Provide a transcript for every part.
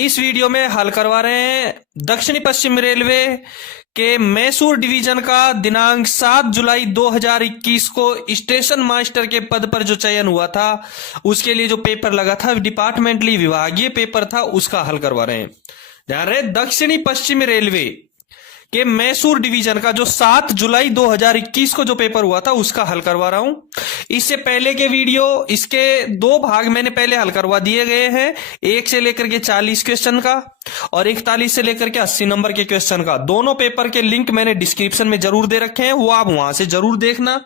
इस वीडियो में हल करवा रहे हैं दक्षिणी पश्चिम रेलवे के मैसूर डिवीजन का दिनांक 7 जुलाई 2021 को स्टेशन मास्टर के पद पर जो चयन हुआ था उसके लिए जो पेपर लगा था डिपार्टमेंटली विभागीय पेपर था उसका हल करवा रहे हैं। ध्यान रहे, दक्षिणी पश्चिम रेलवे कि मैसूर डिवीजन का जो 7 जुलाई 2021 को जो पेपर हुआ था उसका हल करवा रहा हूं। इससे पहले के वीडियो इसके दो भाग मैंने पहले हल करवा दिए गए हैं, 1 से लेकर के 40 क्वेश्चन का और 41 से लेकर के 80 नंबर के क्वेश्चन का। दोनों पेपर के लिंक मैंने डिस्क्रिप्शन में जरूर दे रखे हैं, वो आप वहां से जरूर देखना।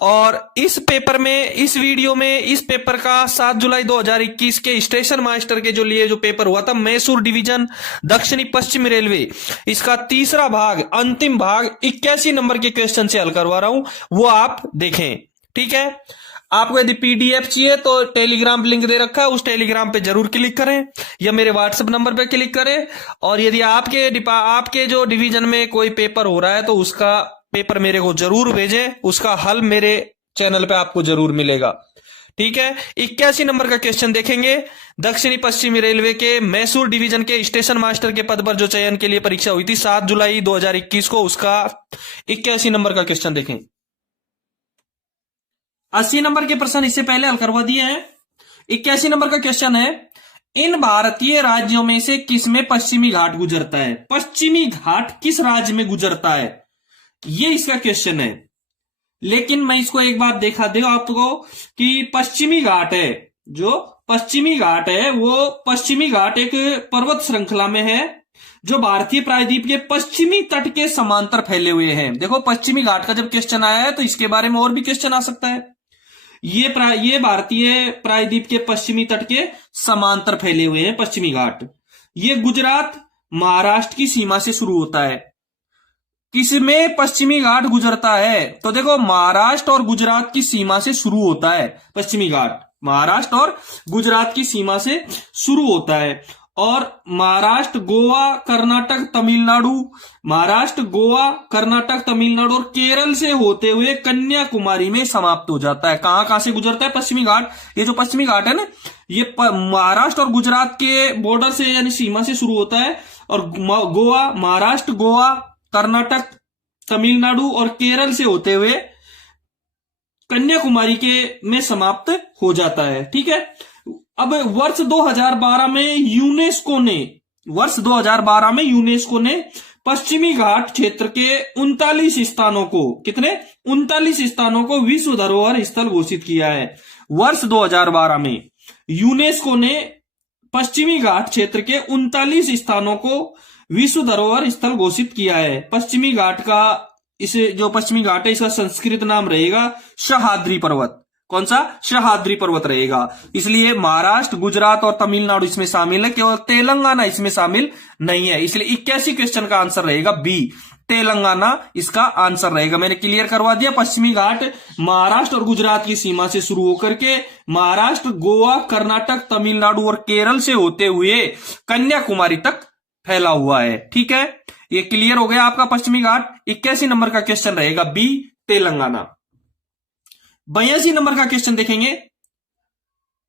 और इस पेपर में, इस वीडियो में, इस पेपर का 7 जुलाई 2021 के स्टेशन मास्टर के जो लिए जो पेपर हुआ था मैसूर डिवीजन दक्षिणी पश्चिम रेलवे, इसका तीसरा भाग, अंतिम भाग 81 नंबर के क्वेश्चन से हल करवा रहा हूं, वो आप देखें। ठीक है, आपको यदि पीडीएफ चाहिए तो टेलीग्राम लिंक दे रखा है, उस टेलीग्राम पे जरूर क्लिक करें या मेरे व्हाट्सएप नंबर पे क्लिक करें। और यदि आपके जो डिवीजन में कोई पेपर हो रहा है तो उसका पेपर मेरे को जरूर भेजें, उसका हल मेरे चैनल पे आपको जरूर मिलेगा। ठीक है, 81 नंबर का क्वेश्चन देखेंगे। दक्षिणी पश्चिमी रेलवे के मैसूर डिवीजन के स्टेशन मास्टर के पद पर जो चयन के लिए परीक्षा हुई थी 7 जुलाई 2021 को, उसका 81 नंबर का क्वेश्चन देखें। 80 नंबर के प्रश्न इससे पहले हल करवा दिए हैं। 81 नंबर का क्वेश्चन है, इन भारतीय राज्यों में से किस में पश्चिमी घाट गुजरता है? पश्चिमी घाट किस राज्य में गुजरता है, ये इसका क्वेश्चन है। लेकिन मैं इसको एक बात देखा दे आपको कि पश्चिमी घाट है, जो पश्चिमी घाट है वो पश्चिमी घाट एक पर्वत श्रृंखला में है जो भारतीय प्रायद्वीप के पश्चिमी तट के समांतर फैले हुए हैं। देखो, पश्चिमी घाट का जब क्वेश्चन आया है तो इसके बारे में और भी क्वेश्चन आ सकता है। ये भारतीय प्रायद्वीप के पश्चिमी तट के समांतर फैले हुए हैं पश्चिमी घाट। ये गुजरात महाराष्ट्र की सीमा से शुरू होता है। किसमें पश्चिमी घाट गुजरता है? तो देखो, महाराष्ट्र और गुजरात की सीमा से शुरू होता है पश्चिमी घाट, महाराष्ट्र और गुजरात की सीमा से शुरू होता है। और महाराष्ट्र, गोवा, कर्नाटक, तमिलनाडु, महाराष्ट्र, गोवा, कर्नाटक, तमिलनाडु और केरल से होते हुए कन्याकुमारी में समाप्त हो जाता है। कहां से गुजरता है पश्चिमी घाट? ये जो पश्चिमी घाट है ना, ये महाराष्ट्र और गुजरात के बॉर्डर से यानी सीमा से शुरू होता है और गोवा, महाराष्ट्र, गोवा, कर्नाटक, तमिलनाडु और केरल से होते हुए कन्याकुमारी के में समाप्त हो जाता है। ठीक है, अब वर्ष 2012 में यूनेस्को ने पश्चिमी घाट क्षेत्र के 39 स्थानों को, कितने? 39 स्थानों को विश्व धरोहर स्थल घोषित किया है। वर्ष 2012 में यूनेस्को ने पश्चिमी घाट क्षेत्र के 39 स्थानों को विश्व धरोहर स्थल घोषित किया है। पश्चिमी घाट का, इसे जो पश्चिमी घाट है इसका संस्कृत नाम रहेगा सह्याद्री पर्वत। कौन सा? सह्याद्री पर्वत रहेगा। इसलिए महाराष्ट्र, गुजरात और तमिलनाडु इसमें शामिल है, केवल तेलंगाना इसमें शामिल नहीं है। इसलिए 81 क्वेश्चन का आंसर रहेगा बी, तेलंगाना इसका आंसर रहेगा। मैंने क्लियर करवा दिया, पश्चिमी घाट महाराष्ट्र और गुजरात की सीमा से शुरू होकर के महाराष्ट्र, गोवा, कर्नाटक, तमिलनाडु और केरल से होते हुए कन्याकुमारी तक फैला हुआ है। ठीक है, ये क्लियर हो गया आपका पश्चिमी घाट। 81 नंबर का क्वेश्चन रहेगा बी, तेलंगाना। 82 नंबर का क्वेश्चन देखेंगे,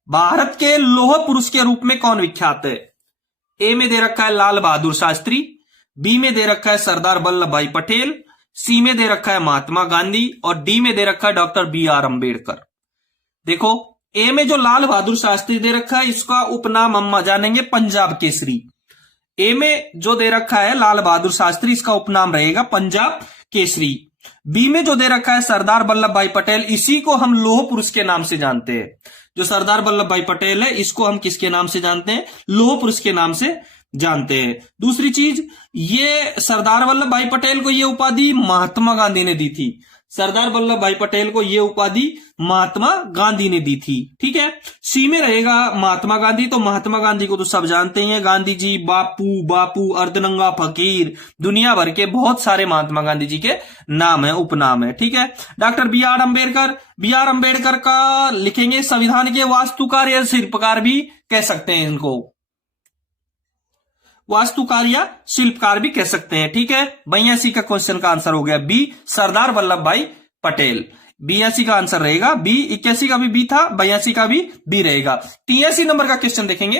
भारत के लौह पुरुष के रूप में कौन विख्यात है? ए में दे रखा है लाल बहादुर शास्त्री, बी में दे रखा है सरदार वल्लभ भाई पटेल, सी में दे रखा है महात्मा गांधी और डी में दे रखा है डॉक्टर BR अम्बेडकर। देखो, ए में जो लाल बहादुर शास्त्री दे रखा है इसका उपनाम हम जानेंगे पंजाब केसरी। ए में जो दे रखा है लाल बहादुर शास्त्री, इसका उपनाम रहेगा पंजाब केसरी। बी में जो दे रखा है सरदार वल्लभ भाई पटेल, इसी को हम लौह पुरुष के नाम से जानते हैं। जो सरदार वल्लभ भाई पटेल है इसको हम किसके नाम से जानते हैं? लौह पुरुष के नाम से जानते हैं। दूसरी चीज, ये सरदार वल्लभ भाई पटेल को यह उपाधि महात्मा गांधी ने दी थी। सरदार वल्लभ भाई पटेल को यह उपाधि महात्मा गांधी ने दी थी। ठीक है, सी में रहेगा महात्मा गांधी। तो महात्मा गांधी को तो सब जानते ही हैं, गांधी जी, बापू, अर्धनंगा फकीर, दुनिया भर के बहुत सारे महात्मा गांधी जी के नाम है, उपनाम है। ठीक है, डॉक्टर BR अम्बेडकर का लिखेंगे संविधान के वास्तुकार या शिल्पकार भी कह सकते हैं इनको, वास्तुकार या शिल्पकार भी कह सकते हैं। ठीक है, 82 का क्वेश्चन का आंसर हो गया बी, सरदार वल्लभ भाई पटेल। 82 का आंसर रहेगा बी। 81 का भी बी था, 82 का भी बी रहेगा। 83 नंबर का क्वेश्चन देखेंगे,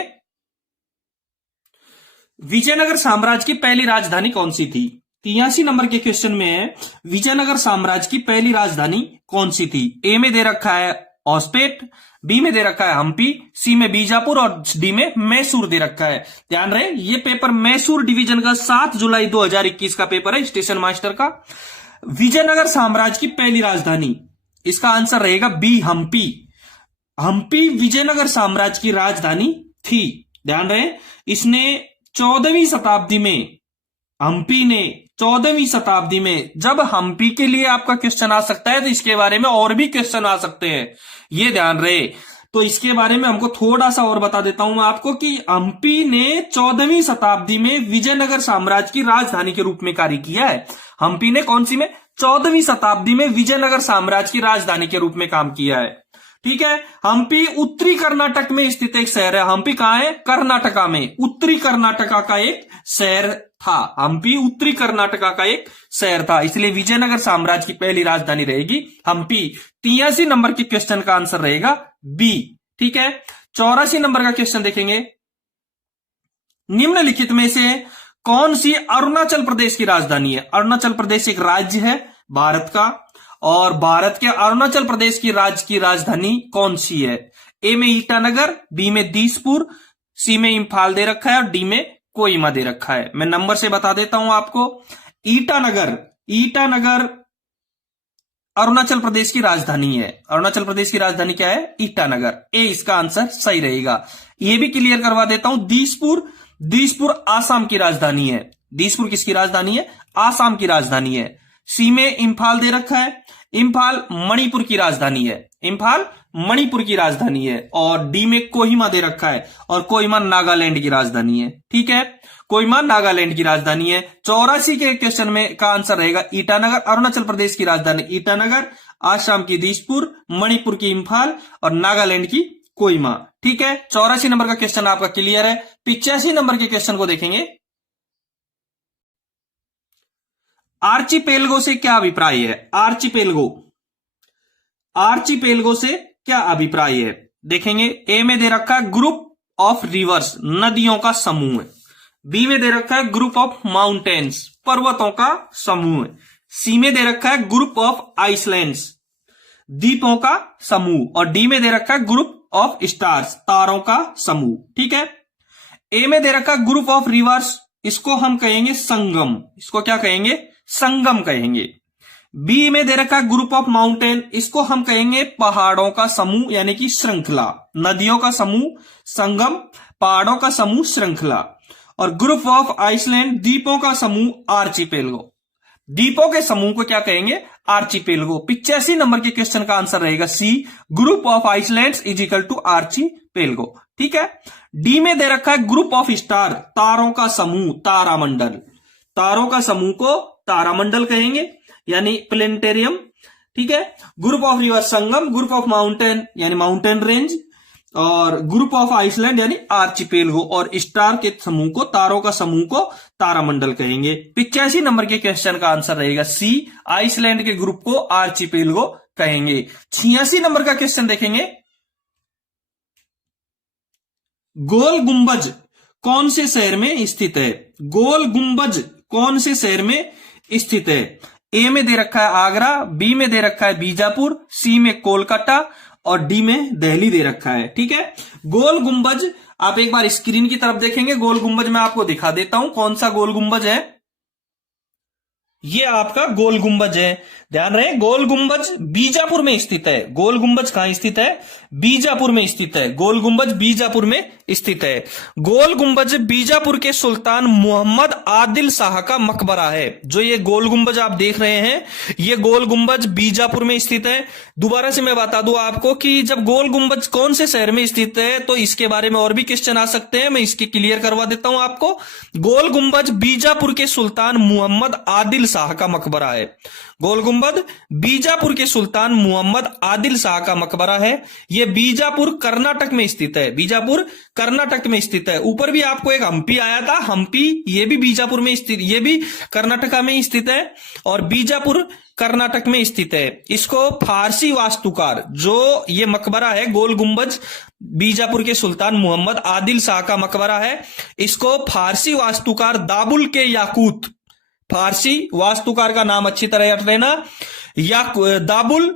विजयनगर साम्राज्य की पहली राजधानी कौन सी थी? 83 नंबर के क्वेश्चन में है विजयनगर साम्राज्य की पहली राजधानी कौन सी थी? ए में दे रखा है ऑस्पेट, बी में दे रखा है हम्पी, सी में बीजापुर और डी में मैसूर दे रखा है। ध्यान रहे ये पेपर मैसूर डिवीजन का 7 जुलाई 2021 का पेपर है स्टेशन मास्टर का। विजयनगर साम्राज्य की पहली राजधानी, इसका आंसर रहेगा बी हम्पी। हम्पी विजयनगर साम्राज्य की राजधानी थी। ध्यान रहे इसने 14वीं शताब्दी में, हम्पी ने 14वीं शताब्दी में, जब हम्पी के लिए आपका क्वेश्चन आ सकता है तो इसके बारे में और भी क्वेश्चन आ सकते हैं, ये ध्यान रहे। तो इसके बारे में हमको थोड़ा सा और बता देता हूं आपको कि हम्पी ने 14वीं शताब्दी में विजयनगर साम्राज्य की राजधानी के रूप में कार्य किया है। हम्पी ने कौन सी में? 14वीं शताब्दी में विजयनगर साम्राज्य की राजधानी के रूप में काम किया है। ठीक है, हम्पी उत्तरी कर्नाटक में स्थित एक शहर है। हम्पी कहां है? कर्नाटका में, उत्तरी कर्नाटका का एक शहर था। हम्पी उत्तरी कर्नाटका का एक शहर था, इसलिए विजयनगर साम्राज्य की पहली राजधानी रहेगी हम्पी। 83 नंबर के क्वेश्चन का आंसर रहेगा बी। ठीक है, 84 नंबर का क्वेश्चन देखेंगे। निम्नलिखित में से कौन सी अरुणाचल प्रदेश की राजधानी है? अरुणाचल प्रदेश एक राज्य है भारत का, और भारत के अरुणाचल प्रदेश की राज्य की राजधानी कौन सी है? ए में ईटानगर, बी में दिसपुर, सी में इंफाल दे रखा है और डी में कोहिमा दे रखा है। मैं नंबर से बता देता हूं आपको। ईटानगर, ईटानगर अरुणाचल प्रदेश की राजधानी है। अरुणाचल प्रदेश की राजधानी क्या है? ईटानगर। ए इसका आंसर सही रहेगा। ये भी क्लियर करवा देता हूं, दिसपुर, दिसपुर आसाम की राजधानी है। दिसपुर किसकी राजधानी है? आसाम की राजधानी है। सी में इंफाल दे रखा है, इंफाल मणिपुर की राजधानी है। इंफाल मणिपुर की राजधानी है। और डी में कोहिमा दे रखा है, और कोहिमा नागालैंड की राजधानी है। ठीक है, कोहिमा नागालैंड की राजधानी है। 84 के क्वेश्चन में का आंसर रहेगा ईटानगर। अरुणाचल प्रदेश की राजधानी ईटानगर, आसाम की दिसपुर, मणिपुर की इंफाल और नागालैंड की कोहिमा। ठीक है, 84 नंबर का क्वेश्चन आपका क्लियर है। 85 नंबर के क्वेश्चन को देखेंगे। आर्चिपेलगो से क्या अभिप्राय है? आर्चिपेलगो, आर्चिपेलगो से क्या अभिप्राय है? देखेंगे, ए में दे रखा है ग्रुप ऑफ रिवर्स, नदियों का समूह है। बी में दे रखा है ग्रुप ऑफ माउंटेन्स, पर्वतों का समूह है। सी में दे रखा है ग्रुप ऑफ आइसलैंड्स, द्वीपों का समूह। और डी में दे रखा है ग्रुप ऑफ स्टार्स, तारों का समूह। ठीक है, ए में दे रखा है ग्रुप ऑफ रिवर्स, इसको हम कहेंगे संगम, इसको क्या कहेंगे? संगम कहेंगे। बी में दे रखा है ग्रुप ऑफ माउंटेन, इसको हम कहेंगे पहाड़ों का समूह यानी कि श्रृंखला। नदियों का समूह संगम, पहाड़ों का समूह श्रृंखला। और ग्रुप ऑफ आइसलैंड, द्वीपों का समूह आर्चिपेलगो। द्वीपों के समूह को क्या कहेंगे? आर्चिपेलगो। 85 नंबर के क्वेश्चन का आंसर रहेगा C, group of islands is equal to archipelago. ठीक है, डी में दे रखा है ग्रुप ऑफ स्टार, तारों का समूह, तारामंडल। तारों का समूह को तारामंडल कहेंगे यानी प्लेनेटेरियम। ठीक है, group of river Sangam, group of mountain यानी माउंटेन रेंज, और ग्रुप ऑफ आइसलैंड यानी आर्चिपेलगो। और स्टार के समूह को, तारों का समूह को तारामंडल कहेंगे। 85 नंबर के क्वेश्चन का आंसर रहेगा सी, आइसलैंड के ग्रुप को आर्चिपेलगो कहेंगे। 86 नंबर का क्वेश्चन देखेंगे। गोल गुंबज कौन से शहर में स्थित है? गोल गुंबज कौन से शहर में स्थित है? ए में दे रखा है आगरा, बी में दे रखा है बीजापुर, सी में कोलकाता और डी में दिल्ली दे रखा है। ठीक है, गोल गुंबज आप एक बार स्क्रीन की तरफ देखेंगे। गोल गुंबज मैं आपको दिखा देता हूं कौन सा गोल गुंबज है। ये आपका गोल गुंबज है। ध्यान रहे, गोल गुंबज बीजापुर में स्थित है। गोल गुंबज कहां स्थित है? बीजापुर में स्थित है। गोल गुंबज बीजापुर में स्थित है। गोल गुंबज बीजापुर के सुल्तान मोहम्मद आदिल शाह का मकबरा है। जो ये गोल गुंबज आप देख रहे हैं, ये गोल गुंबज बीजापुर में स्थित है। दोबारा से मैं बता दूं आपको कि जब गोल गुंबज कौन से शहर में स्थित है तो इसके बारे में और भी क्वेश्चन आ सकते हैं। मैं इसकी क्लियर करवा देता हूं आपको। गोल गुंबज बीजापुर के सुल्तान मोहम्मद आदिल शाह का मकबरा है। गोल गुंबद बीजापुर के सुल्तान मोहम्मद आदिल शाह का मकबरा है। यह बीजापुर कर्नाटक में स्थित है। बीजापुर कर्नाटक में स्थित है। ऊपर भी आपको एक हम्पी आया था, हम्पी, ये भी बीजापुर में स्थित, ये भी कर्नाटका में स्थित है और बीजापुर कर्नाटक में स्थित है। इसको फारसी वास्तुकार, जो ये मकबरा है गोल गुंबज बीजापुर के सुल्तान मोहम्मद आदिल शाह का मकबरा है, इसको फारसी वास्तुकार दाबुल के याकूत, फारसी वास्तुकार का नाम अच्छी तरह याद रहना, दाबुल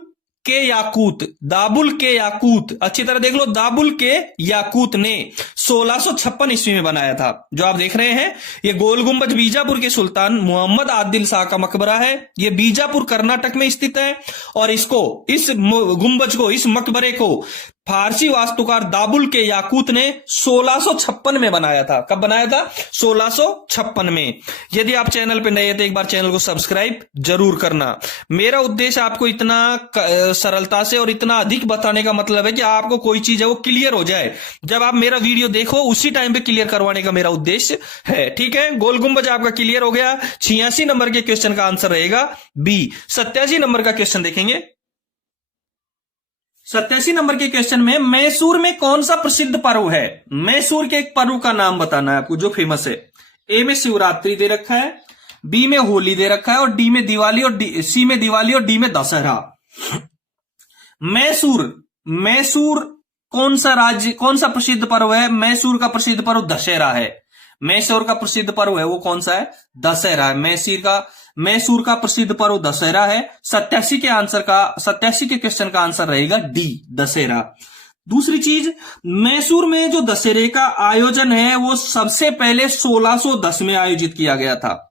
के याकूत, दाबुल के याकूत, अच्छी तरह देख लो, दाबुल के याकूत ने 1656 ईस्वी में बनाया था। जो आप देख रहे हैं ये गोल गुंबज बीजापुर के सुल्तान मोहम्मद आदिल शाह का मकबरा है। ये बीजापुर कर्नाटक में स्थित है और इसको, इस गुंबज को, इस मकबरे को फारसी वास्तुकार दाबुल के याकूत ने 1656 में बनाया था। कब बनाया था? 1656 में। यदि आप चैनल पे नए हैं तो एक बार चैनल को सब्सक्राइब जरूर करना। मेरा उद्देश्य आपको इतना सरलता से और इतना अधिक बताने का मतलब है कि आपको कोई चीज है वो क्लियर हो जाए। जब आप मेरा वीडियो देखो उसी टाइम पे क्लियर करवाने का मेरा उद्देश्य है। ठीक है, गोल गुंबज आपका क्लियर हो गया। 86 नंबर के क्वेश्चन का आंसर रहेगा बी। 87 नंबर का क्वेश्चन देखेंगे। 87 नंबर के क्वेश्चन में मैसूर में कौन सा प्रसिद्ध पर्व है? मैसूर के एक पर्व का नाम बताना है आपको जो फेमस है। ए में शिवरात्रि दे रखा है, बी में होली दे रखा है और डी में दिवाली और सी में दिवाली और डी में दशहरा। मैसूर कौन सा राज्य, कौन सा प्रसिद्ध पर्व है? मैसूर का प्रसिद्ध पर्व दशहरा है। मैसूर का प्रसिद्ध पर्व है वो कौन सा है? दशहरा है। मैसूर का प्रसिद्ध पर्व दशहरा है। 87 के क्वेश्चन का आंसर रहेगा डी, दशहरा। दूसरी चीज, मैसूर में जो दशहरे का आयोजन है वो सबसे पहले 1610 में आयोजित किया गया था।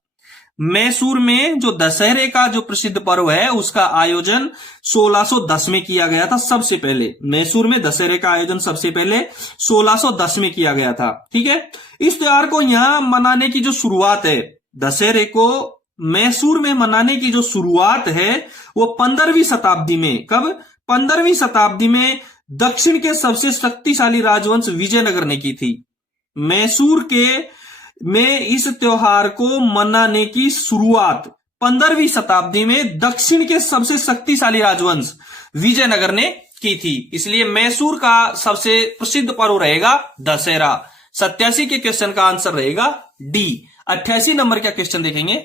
मैसूर में जो दशहरे का जो प्रसिद्ध पर्व है उसका आयोजन 1610 में किया गया था। सबसे पहले मैसूर में दशहरे का आयोजन सबसे पहले 1610 में किया गया था। ठीक है, इस त्योहार को यहां मनाने की जो शुरुआत है, दशहरे को मैसूर में मनाने की जो शुरुआत है वो 15वीं शताब्दी में, कब? 15वीं शताब्दी में दक्षिण के सबसे शक्तिशाली राजवंश विजयनगर ने की थी। मैसूर के में इस त्योहार को मनाने की शुरुआत 15वीं शताब्दी में दक्षिण के सबसे शक्तिशाली राजवंश विजयनगर ने की थी। इसलिए मैसूर का सबसे प्रसिद्ध पर्व रहेगा दशहरा। 87 के क्वेश्चन का आंसर रहेगा डी। 88 नंबर का क्वेश्चन देखेंगे।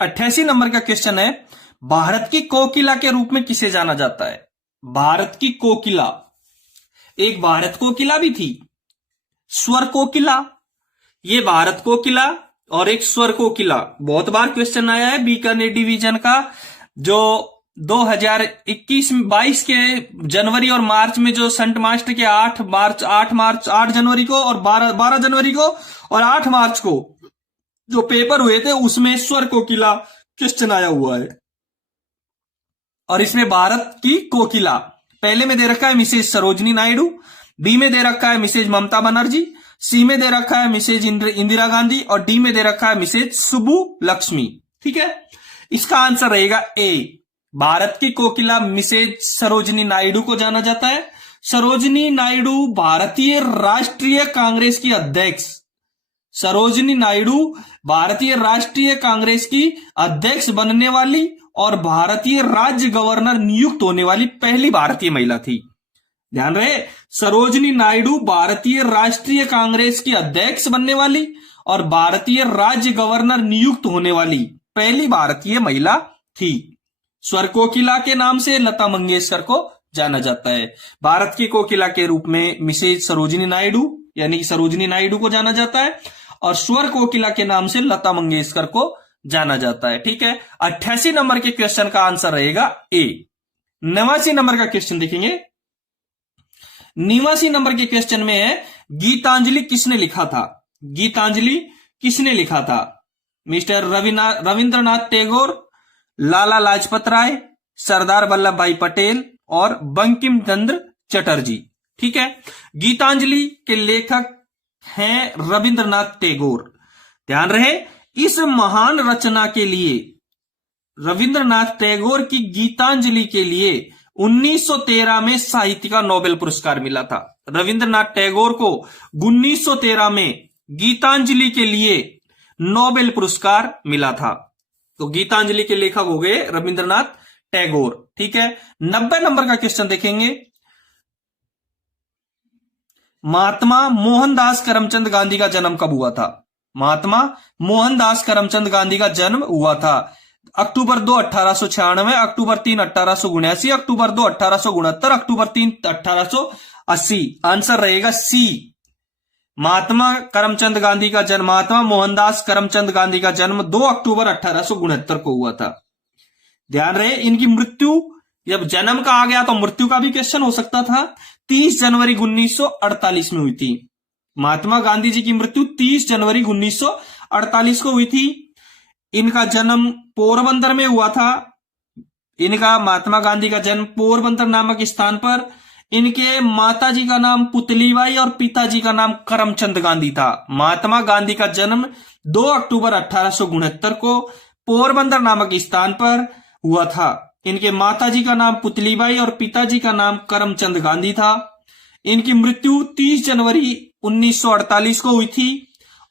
88 नंबर का क्वेश्चन है, भारत की कोकिला के रूप में किसे जाना जाता है? भारत की कोकिला, एक भारत कोकिला भी थी, स्वर कोकिला, ये भारत कोकिला और एक स्वर कोकिला। बहुत बार क्वेश्चन आया है बीकानेर डिवीजन का, जो 2021-22 के जनवरी और मार्च में जो संट मास्टर के 8 जनवरी को और 12 जनवरी को और 8 मार्च को जो पेपर हुए थे उसमें स्वर कोकिला क्वेश्चन आया हुआ है। और इसमें भारत की कोकिला पहले में दे रखा है मिसेज सरोजनी नायडू, बी में दे रखा है मिसेज ममता बनर्जी, सी में दे रखा है मिसेज इंदिरा गांधी और डी में दे रखा है मिसेज सुब्बू लक्ष्मी। ठीक है, इसका आंसर रहेगा ए। भारत की कोकिला मिसेज सरोजनी नायडू को जाना जाता है। सरोजनी नायडू भारतीय राष्ट्रीय कांग्रेस की अध्यक्ष, सरोजनी नायडू भारतीय राष्ट्रीय कांग्रेस की अध्यक्ष बनने वाली और भारतीय राज्य गवर्नर नियुक्त होने वाली पहली भारतीय महिला थी। ध्यान रहे, सरोजनी नायडू भारतीय राष्ट्रीय कांग्रेस की अध्यक्ष बनने वाली और भारतीय राज्य गवर्नर नियुक्त होने वाली पहली भारतीय महिला थी। स्वर कोकिला के नाम से लता मंगेशकर को जाना जाता है। भारत की कोकिला के रूप में मिसेज सरोजनी नायडू यानी कि सरोजनी नायडू को जाना जाता है और स्वर कोकिला के नाम से लता मंगेशकर को जाना जाता है। ठीक है, 88 नंबर के क्वेश्चन का आंसर रहेगा ए। 89 नंबर का क्वेश्चन देखेंगे। 89 नंबर के क्वेश्चन में है, गीतांजलि किसने लिखा था? गीतांजलि किसने लिखा था? मिस्टर रविंद्रनाथ टैगोर, लाला लाजपत राय, सरदार वल्लभ भाई पटेल और बंकिम चंद्र चटर्जी। ठीक है, गीतांजलि के लेखक हैं रविंद्रनाथ टैगोर। ध्यान रहे, इस महान रचना के लिए रविंद्रनाथ टैगोर की गीतांजलि के लिए 1913 में साहित्य का नोबेल पुरस्कार मिला था। रविंद्रनाथ टैगोर को 1913 में गीतांजलि के लिए नोबेल पुरस्कार मिला था। तो गीतांजलि के लेखक हो गए रविंद्रनाथ टैगोर। ठीक है, 90 नंबर का क्वेश्चन देखेंगे। महात्मा मोहनदास करमचंद गांधी का जन्म कब हुआ था? महात्मा मोहनदास करमचंद गांधी का जन्म हुआ था अक्टूबर 2 1896, अक्टूबर 3 1879, अक्टूबर 2 1869, अक्टूबर 3 1880। आंसर रहेगा सी। महात्मा करमचंद गांधी का जन्म, महात्मा मोहनदास करमचंद गांधी का जन्म 2 अक्टूबर 1869 को हुआ था। ध्यान रहे, इनकी मृत्यु, जब जन्म का आ गया तो मृत्यु का भी क्वेश्चन हो सकता था, 30 जनवरी 1948 में हुई थी। महात्मा गांधी जी की मृत्यु 30 जनवरी 1948 को हुई थी। इनका जन्म पोरबंदर में हुआ था। इनका महात्मा गांधी का जन्म पोरबंदर नामक स्थान पर। इनके माताजी का नाम पुतलीबाई और पिताजी का नाम करमचंद गांधी था। महात्मा गांधी का जन्म 2 अक्टूबर 1869 को पोरबंदर नामक स्थान पर हुआ था। इनके माताजी का नाम पुतलीबाई और पिताजी का नाम करमचंद गांधी था। इनकी मृत्यु 30 जनवरी 1948 को हुई थी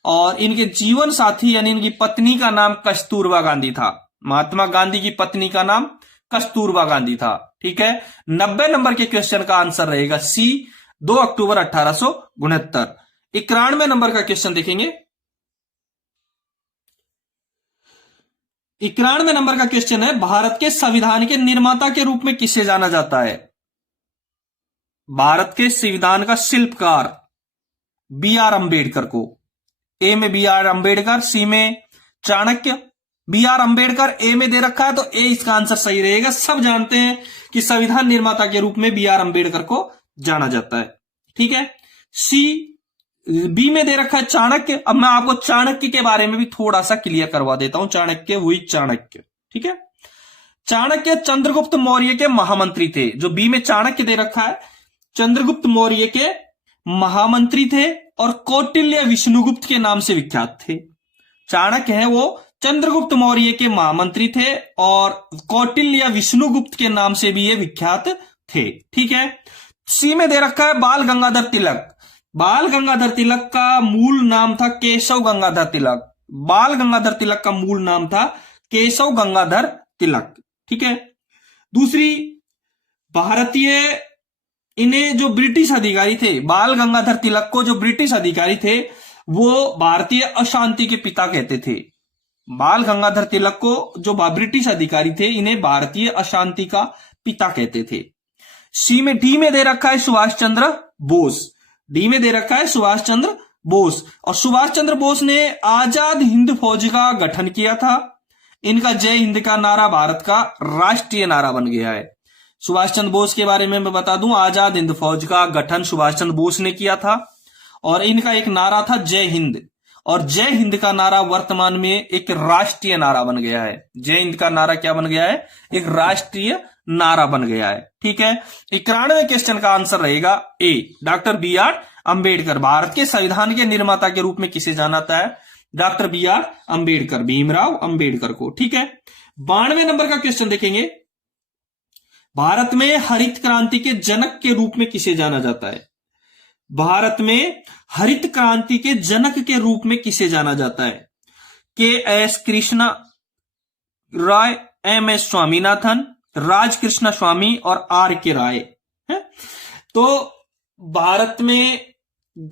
और इनके जीवन साथी यानी इनकी पत्नी का नाम कस्तूरबा गांधी था। महात्मा गांधी की पत्नी का नाम कस्तूरबा गांधी था। ठीक है, 90 नंबर के क्वेश्चन का आंसर रहेगा सी, 2 अक्टूबर 1869। 91 नंबर का क्वेश्चन देखेंगे। 91 नंबर का क्वेश्चन है, भारत के संविधान के निर्माता के रूप में किसे जाना जाता है? भारत के संविधान का शिल्पकार बी आर अंबेडकर को। ए में बी आर अंबेडकर, सी में चाणक्य। बी आर अंबेडकर ए में दे रखा है तो ए इसका आंसर सही रहेगा। सब जानते हैं कि संविधान निर्माता के रूप में बी आर अंबेडकर को जाना जाता है। ठीक है, सी, बी में दे रखा है चाणक्य। अब मैं आपको चाणक्य के बारे में भी थोड़ा सा क्लियर करवा देता हूं। चाणक्य, वही चाणक्य। ठीक है, चाणक्य चंद्रगुप्त मौर्य के महामंत्री थे। जो बी में चाणक्य दे रखा है, चंद्रगुप्त मौर्य के महामंत्री थे और कौटिल्य विष्णुगुप्त के नाम से विख्यात थे। चाणक्य है वो चंद्रगुप्त मौर्य के महामंत्री थे और कौटिल्य विष्णुगुप्त के नाम से भी ये विख्यात थे। ठीक है, सी में दे रखा है बाल गंगाधर तिलक। बाल गंगाधर तिलक का मूल नाम था केशव गंगाधर तिलक। बाल गंगाधर तिलक का मूल नाम था केशव गंगाधर तिलक। ठीक है, दूसरी, भारतीय, इन्हें जो ब्रिटिश अधिकारी थे, बाल गंगाधर तिलक को जो ब्रिटिश अधिकारी थे वो भारतीय अशांति के पिता कहते थे। बाल गंगाधर तिलक को जो ब्रिटिश अधिकारी थे इन्हें भारतीय अशांति का पिता कहते थे। सी में, डी में दे रखा है सुभाष चंद्र बोस। डी में दे रखा है सुभाष चंद्र बोस और सुभाष चंद्र बोस ने आजाद हिंद फौज का गठन किया था। इनका जय हिंद का नारा भारत का राष्ट्रीय नारा बन गया है। सुभाष चंद्र बोस के बारे में मैं बता दूं, आजाद हिंद फौज का गठन सुभाष चंद्र बोस ने किया था और इनका एक नारा था जय हिंद, और जय हिंद का नारा वर्तमान में एक राष्ट्रीय नारा बन गया है। जय हिंद का नारा क्या बन गया है? एक राष्ट्रीय नारा बन गया है। ठीक है, 91वें क्वेश्चन का आंसर रहेगा A, doctor B R Ambedkar. Bharat के संविधान के निर्माता के रूप में किसे जाना जाता है? Doctor B R Ambedkar, Bhimrao Ambedkar को। ठीक है, 92 नंबर का क्वेश्चन देखेंगे। भारत में हरित क्रांति के जनक के रूप में किसे जाना जाता है? भारत में हरित क्रांति के जनक के रूप में किसे जाना जाता है? के एस कृष्णा राय, एम एस स्वामीनाथन, राजकृष्ण स्वामी और आर के राय है। तो भारत में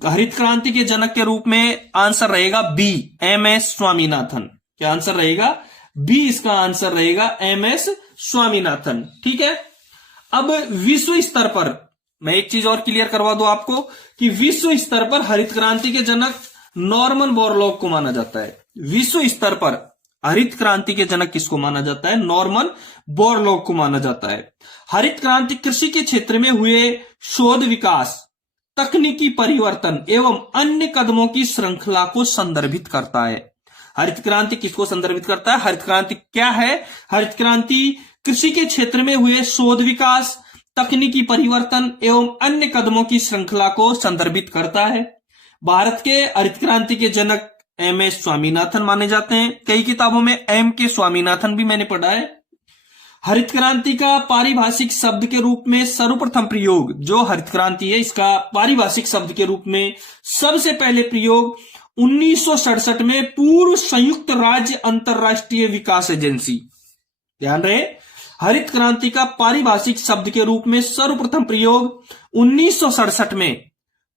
हरित क्रांति के जनक के रूप में आंसर रहेगा बी, एम एस स्वामीनाथन। क्या आंसर रहेगा? बी इसका आंसर रहेगा, एम एस स्वामीनाथन। ठीक है, अब विश्व स्तर पर मैं एक चीज और क्लियर करवा दूं आपको कि विश्व स्तर पर हरित क्रांति के जनक नॉर्मन बोरलॉग को माना जाता है। विश्व स्तर पर हरित क्रांति के जनक किसको माना जाता है? नॉर्मन बोरलॉग को माना जाता है। हरित क्रांति कृषि के क्षेत्र में हुए शोध, विकास, तकनीकी परिवर्तन एवं अन्य कदमों की श्रृंखला को संदर्भित करता है। हरित क्रांति किसको संदर्भित करता है? हरित क्रांति क्या है? हरित क्रांति कृषि के क्षेत्र में हुए शोध, विकास, तकनीकी परिवर्तन एवं अन्य कदमों की श्रृंखला को संदर्भित करता है। भारत के हरित क्रांति के जनक एम एस स्वामीनाथन माने जाते हैं। कई किताबों में एम के स्वामीनाथन भी मैंने पढ़ा है। हरित क्रांति का पारिभाषिक शब्द के रूप में सर्वप्रथम प्रयोग, जो हरित क्रांति है इसका पारिभाषिक शब्द के रूप में सबसे पहले प्रयोग 1967 में पूर्व संयुक्त राज्य अंतरराष्ट्रीय विकास एजेंसी, ध्यान रहे, हरित क्रांति का पारिभाषिक शब्द के रूप में सर्वप्रथम प्रयोग 1967 में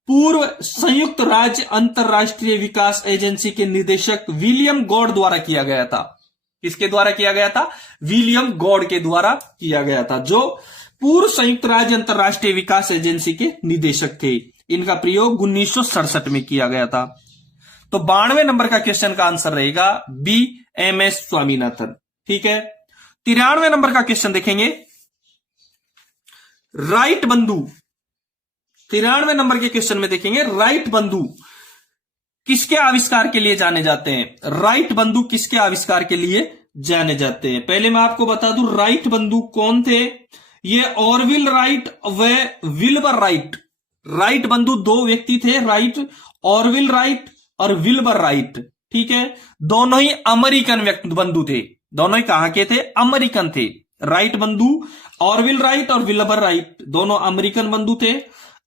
पूर्व संयुक्त राज्य अंतरराष्ट्रीय विकास एजेंसी के निदेशक विलियम गॉड द्वारा किया गया था। किसके द्वारा किया गया था? विलियम गॉड के द्वारा किया गया था, जो पूर्व संयुक्त राज्य अंतरराष्ट्रीय विकास एजेंसी के निदेशक थे। इनका प्रयोग 1967 में किया गया था। तो 92 नंबर का क्वेश्चन का आंसर रहेगा बी, एम.एस. स्वामीनाथन। ठीक है, 93 नंबर का क्वेश्चन देखेंगे। राइट बंधु, 93 नंबर के क्वेश्चन में देखेंगे, राइट बंधु किसके आविष्कार के लिए जाने जाते हैं? राइट बंधु किसके आविष्कार के लिए जाने जाते हैं? पहले मैं आपको बता दूं राइट बंधु कौन थे। ये ऑरविल राइट व विल्बर राइट, राइट बंधु दो व्यक्ति थे, राइट, ऑरविल राइट और विल्बर राइट। ठीक है, दोनों ही अमेरिकन बंधु थे। दोनों ही कहां के थे? अमेरिकन थे। राइट बंधु ऑरविल राइट और विल्बर राइट दोनों अमेरिकन बंधु थे।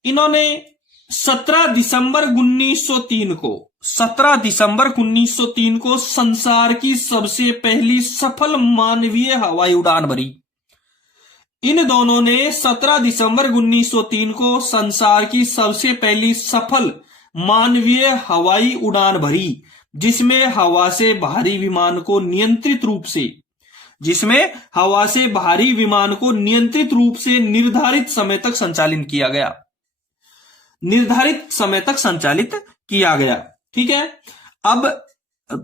इन्होंने 17 दिसंबर 1903 को 17 दिसंबर 1903 को संसार की सबसे पहली सफल मानवीय हवाई उड़ान भरी। इन दोनों ने 17 दिसंबर 1903 को संसार की सबसे पहली सफल मानवीय हवाई उड़ान भरी, जिसमें हवा से भारी विमान को नियंत्रित रूप से निर्धारित समय तक संचालित किया गया। ठीक है, अब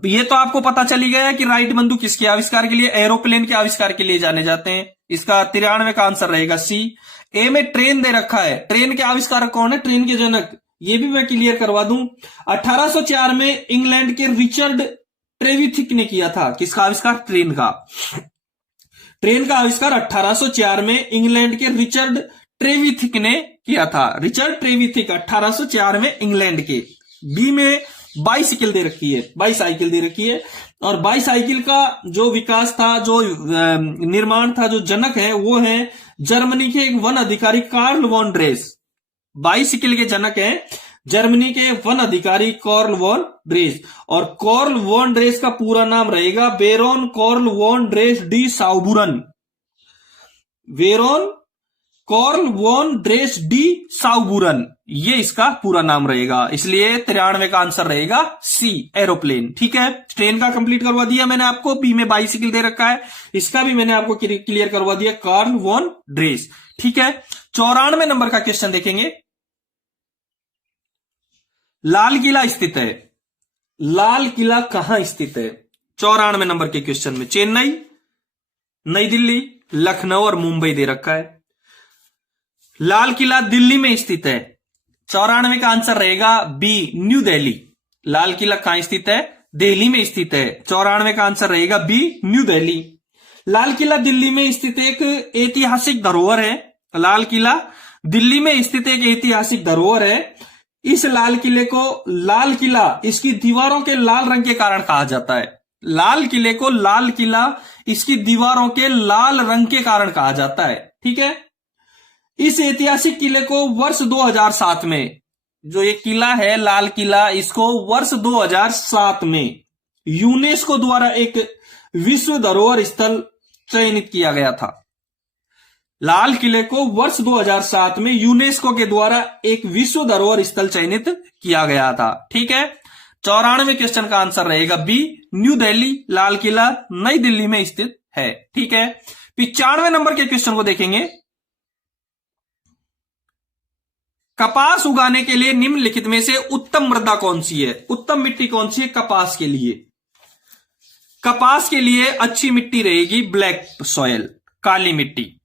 ये तो आपको पता चली गया कि राइट बंधु किसके आविष्कार के लिए? एरोप्लेन के आविष्कार के लिए जाने जाते हैं। इसका 93 का आंसर रहेगा सी। ए में ट्रेन दे रखा है, ट्रेन के आविष्कारक कौन है? ट्रेन के जनक, ये भी मैं क्लियर करवा दूं। 1804 में इंग्लैंड के रिचर्ड ट्रेविथिक ने किया था। किसका आविष्कार? ट्रेन का। ट्रेन का आविष्कार 1804 में इंग्लैंड के रिचर्ड ट्रेविथिक ने किया था। रिचर्ड ट्रेविथिक 1804 में इंग्लैंड के। बी में बाइसाइकिल दे रखी है, और बाइसाइकिल का जो विकास था, जो निर्माण था, जो जनक है वो है जर्मनी के एक वन अधिकारी कार्ल वॉन ड्रेस। बाइसाइकिल के जनक है जर्मनी के वन अधिकारी कार्ल वॉन ड्रेस, और कार्ल वॉन ड्रेस का पूरा नाम रहेगा Baron Karl von Drais de Sauerbrun. Baron Karl von Drais de Sauerbrun, ये इसका पूरा नाम रहेगा। इसलिए 93 का आंसर रहेगा सी, एरोप्लेन। ठीक है, ट्रेन का कंप्लीट करवा दिया मैंने आपको। बी में बाइसिकल दे रखा है, इसका भी मैंने आपको क्लियर करवा दिया, कार्ल वॉन ड्रेस। ठीक है, 94 नंबर का क्वेश्चन देखेंगे। लाल किला स्थित है, लाल किला कहां स्थित है? 94 नंबर के क्वेश्चन में चेन्नई, नई दिल्ली, लखनऊ और मुंबई दे रखा है। लाल किला दिल्ली में स्थित है। 94 का आंसर रहेगा बी, न्यू दिल्ली। लाल किला कहां स्थित है? दिल्ली में स्थित है। 94 का आंसर रहेगा बी, न्यू दिल्ली। लाल किला दिल्ली में स्थित एक ऐतिहासिक धरोहर है। लाल किला दिल्ली में स्थित एक ऐतिहासिक धरोहर है। इस लाल किले को, लाल किला इसकी दीवारों के लाल रंग के कारण कहा जाता है। लाल किले को लाल किला इसकी दीवारों के लाल रंग के कारण कहा जाता है। ठीक है, इस ऐतिहासिक किले को वर्ष 2007 में, जो ये किला है लाल किला, इसको वर्ष 2007 में यूनेस्को द्वारा एक विश्व धरोहर स्थल चयनित किया गया था। लाल किले को वर्ष 2007 में यूनेस्को के द्वारा एक विश्व धरोहर स्थल चयनित किया गया था। ठीक है, 94 क्वेश्चन का आंसर रहेगा बी, न्यू दिल्ली। लाल किला नई दिल्ली में स्थित है। ठीक है, 95 नंबर के क्वेश्चन को देखेंगे। कपास उगाने के लिए निम्नलिखित में से उत्तम मृदा कौन सी है? उत्तम मिट्टी कौन सी है कपास के लिए? कपास के लिए अच्छी मिट्टी रहेगी ब्लैक सॉयल, काली मिट्टी।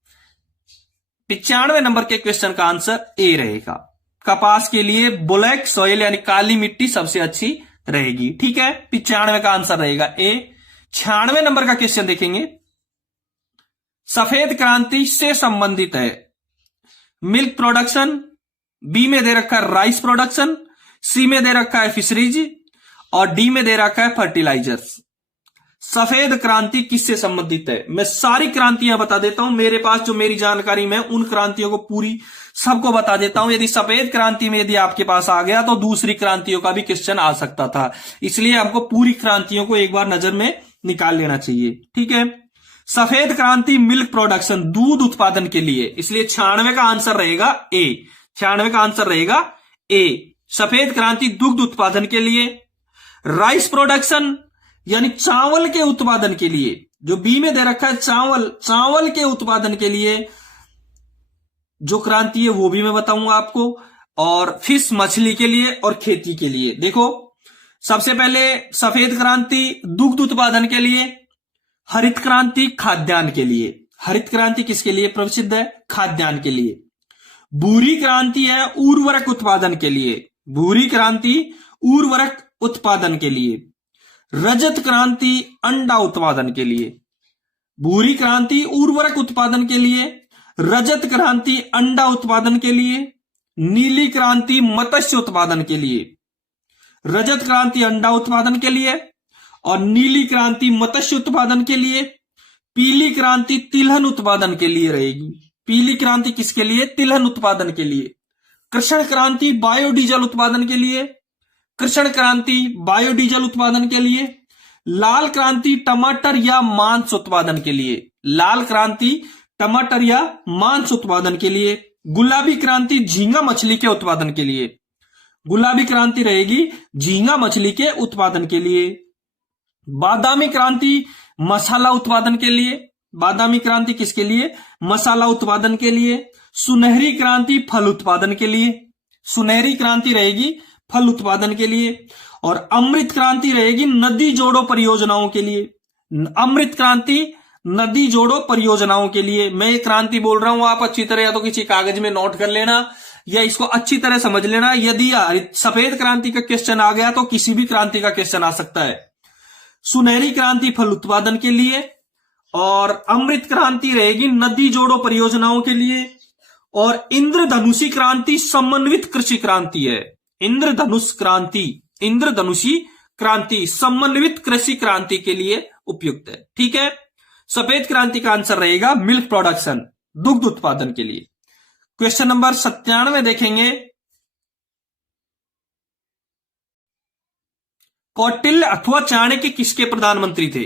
95 नंबर के क्वेश्चन का आंसर ए रहेगा। कपास के लिए ब्लैक सॉयल यानी काली मिट्टी सबसे अच्छी रहेगी। ठीक है, 95 का आंसर रहेगा ए। 96 नंबर का क्वेश्चन देखेंगे। सफेद क्रांति से संबंधित है मिल्क प्रोडक्शन, बी में दे रखा है राइस प्रोडक्शन, सी में दे रखा है फिशरीज और डी में दे रखा है फर्टिलाइजर्स। सफेद क्रांति किससे संबंधित है? मैं सारी क्रांतियां बता देता हूं, मेरे पास जो मेरी जानकारी में उन क्रांतियों को पूरी सबको बता देता हूं। यदि सफेद क्रांति में यदि आपके पास आ गया तो दूसरी क्रांतियों का भी क्वेश्चन आ सकता था, इसलिए हमको पूरी क्रांतियों को एक बार नजर में निकाल लेना चाहिए। ठीक है, सफेद क्रांति मिल्क प्रोडक्शन, दूध उत्पादन के लिए, इसलिए 96 का आंसर रहेगा ए। 96 का आंसर रहेगा ए, सफेद क्रांति दुग्ध उत्पादन के लिए। राइस प्रोडक्शन यानी चावल के उत्पादन के लिए, जो बी में दे रखा है चावल के उत्पादन के लिए जो क्रांति है वो भी मैं बताऊंगा आपको। और फिश मछली के लिए और खेती के लिए। देखो सबसे पहले सफेद क्रांति दुग्ध उत्पादन के लिए, हरित क्रांति खाद्यान्न के लिए। हरित क्रांति किसके लिए प्रसिद्ध है? खाद्यान्न के लिए। भूरी क्रांति है उर्वरक उत्पादन के लिए, भूरी क्रांति उर्वरक उत्पादन के लिए। रजत क्रांति अंडा उत्पादन के लिए, भूरी क्रांति उर्वरक उत्पादन के लिए, रजत क्रांति अंडा उत्पादन के लिए, नीली क्रांति मत्स्य उत्पादन के लिए। रजत क्रांति अंडा उत्पादन के लिए और नीली क्रांति मत्स्य उत्पादन के लिए। पीली क्रांति तिलहन उत्पादन के लिए रहेगी। पीली क्रांति किसके लिए? तिलहन उत्पादन के लिए। कृष्ण क्रांति बायोडीजल उत्पादन के लिए, कृष्ण क्रांति बायोडीजल उत्पादन के लिए। लाल क्रांति टमाटर या मांस उत्पादन के लिए, लाल क्रांति टमाटर या मांस उत्पादन के लिए। गुलाबी क्रांति झींगा मछली के उत्पादन के लिए, गुलाबी क्रांति रहेगी झींगा मछली के उत्पादन के लिए। बादामी क्रांति मसाला उत्पादन के लिए, बादामी क्रांति किसके लिए? मसाला उत्पादन के लिए। सुनहरी क्रांति फल उत्पादन के लिए, सुनहरी क्रांति रहेगी फल उत्पादन के लिए। और अमृत क्रांति रहेगी नदी जोड़ो परियोजनाओं के लिए, अमृत क्रांति नदी जोड़ो परियोजनाओं के लिए। मैं ये क्रांति बोल रहा हूं, आप अच्छी तरह या तो किसी कागज में नोट कर लेना या इसको अच्छी तरह समझ लेना। यदि सफेद क्रांति का क्वेश्चन आ गया तो किसी भी क्रांति का क्वेश्चन आ सकता है। सुनहरी क्रांति फल उत्पादन के लिए और अमृत क्रांति रहेगी नदी जोड़ो परियोजनाओं के लिए। और इंद्रधनुषी क्रांति समन्वित कृषि क्रांति है। इंद्रधनुष क्रांति, इंद्रधनुषी क्रांति समन्वित कृषि क्रांति के लिए उपयुक्त है। ठीक है, सफेद क्रांति का आंसर रहेगा मिल्क प्रोडक्शन, दुग्ध उत्पादन के लिए। क्वेश्चन नंबर 97 देखेंगे। कौटिल्य अथवा चाणक्य किसके प्रधानमंत्री थे?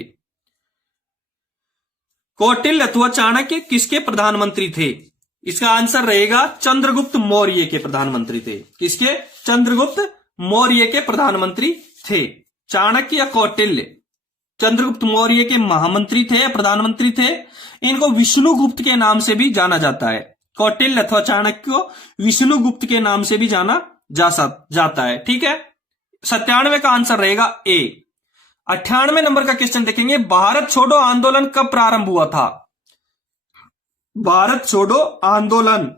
कौटिल्य अथवा चाणक्य किसके प्रधानमंत्री थे? इसका आंसर रहेगा चंद्रगुप्त मौर्य के प्रधानमंत्री थे। किसके? चंद्रगुप्त मौर्य के प्रधानमंत्री थे। चाणक्य या कौटिल्य? चंद्रगुप्त मौर्य के महामंत्री थे, प्रधानमंत्री थे। इनको विष्णुगुप्त के नाम से भी जाना जाता है। कौटिल्य अथवा चाणक्य को विष्णुगुप्त के नाम से भी जाना जाता है। ठीक है, 97 का आंसर रहेगा ए। 98 नंबर का क्वेश्चन देखेंगे। भारत छोड़ो आंदोलन कब प्रारंभ हुआ था? भारत छोड़ो आंदोलन